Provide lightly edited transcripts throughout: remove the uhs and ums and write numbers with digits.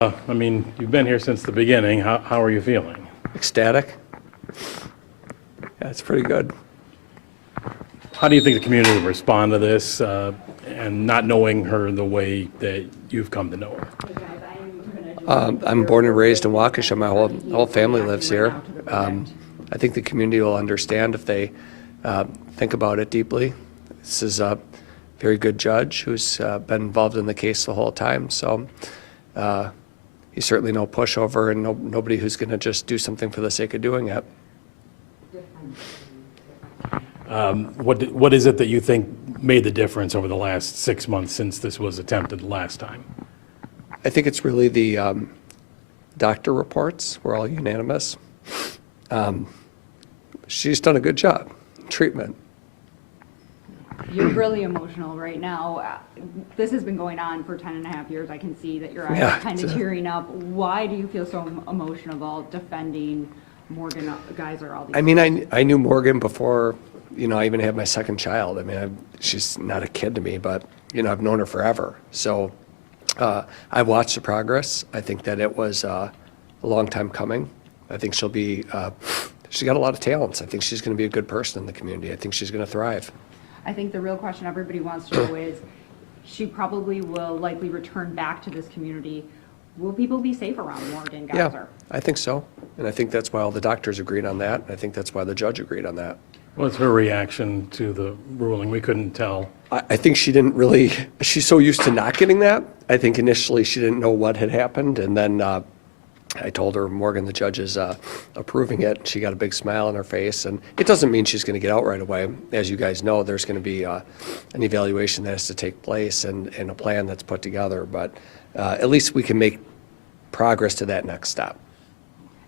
I mean, you've been here since the beginning. How are you feeling? Ecstatic. Yeah, it's pretty good. How do you think the community will respond to this, and not knowing her the way that you've come to know her? I'm born and raised in Waukesha. My whole family lives here. I think the community will understand if they think about it deeply. This is a very good judge who's been involved in the case the whole time. So he's certainly no pushover and nobody who's going to just do something for the sake of doing it. What is it that you think made the difference over the last 6 months since this was attempted last time? I think it's really the doctor reports were all unanimous. She's done a good job. Treatment. You're really emotional right now. This has been going on for 10 and a half years. I can see that your eyes are kind of tearing up. Why do you feel so emotional about defending Morgan Geyser all these I mean, I knew Morgan before, I even had my second child. I mean, she's not a kid to me, but, I've known her forever. So I watched the progress. I think that it was a long time coming. I think she's got a lot of talents. I think she's going to be a good person in the community. I think she's going to thrive. I think the real question everybody wants to know is, she probably will likely return back to this community. Will people be safe around Morgan Geyser? Yeah, I think so. And I think that's why all the doctors agreed on that. I think that's why the judge agreed on that. What's her reaction to the ruling? We couldn't tell. I think she's so used to not getting that. I think initially she didn't know what had happened. And then I told her, Morgan, the judge is approving it. She got a big smile on her face. And it doesn't mean she's going to get out right away. As you guys know, there's going to be an evaluation that has to take place and a plan that's put together. But at least we can make progress to that next step.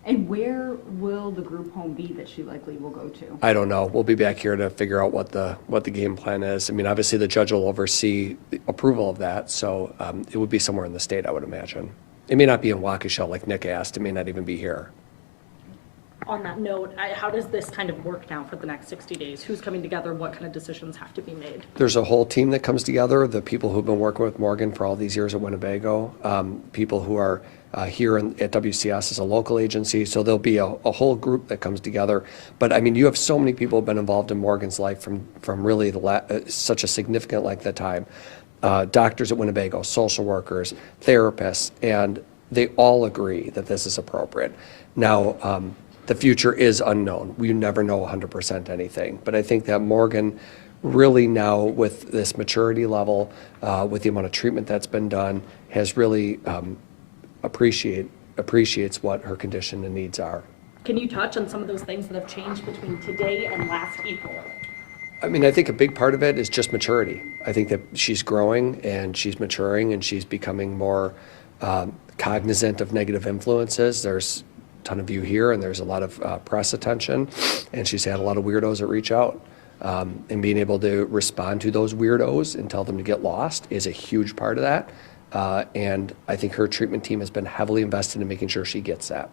And where will the group home be that she likely will go to? I don't know. We'll be back here to figure out what the game plan is. I mean, obviously the judge will oversee the approval of that, so it would be somewhere in the state, I would imagine. It may not be in Waukesha like Nick asked. It may not even be here. On that note, how does this kind of work now for the next 60 days? Who's coming together? What kind of decisions have to be made? There's a whole team that comes together, the people who've been working with Morgan for all these years at Winnebago, people who are here at WCS as a local agency. So there'll be a whole group that comes together. But I mean, you have so many people who have been involved in Morgan's life from really such a significant length of time. Doctors at Winnebago, social workers, therapists, and they all agree that this is appropriate. Now, the future is unknown. We never know 100% anything. But I think that Morgan really now, with this maturity level, with the amount of treatment that's been done, has really appreciates what her condition and needs are. Can you touch on some of those things that have changed between today and last April? I mean, I think a big part of it is just maturity. I think that she's growing and she's maturing and she's becoming more cognizant of negative influences. There's a ton of you here and there's a lot of press attention, and she's had a lot of weirdos that reach out. And being able to respond to those weirdos and tell them to get lost is a huge part of that. And I think her treatment team has been heavily invested in making sure she gets that.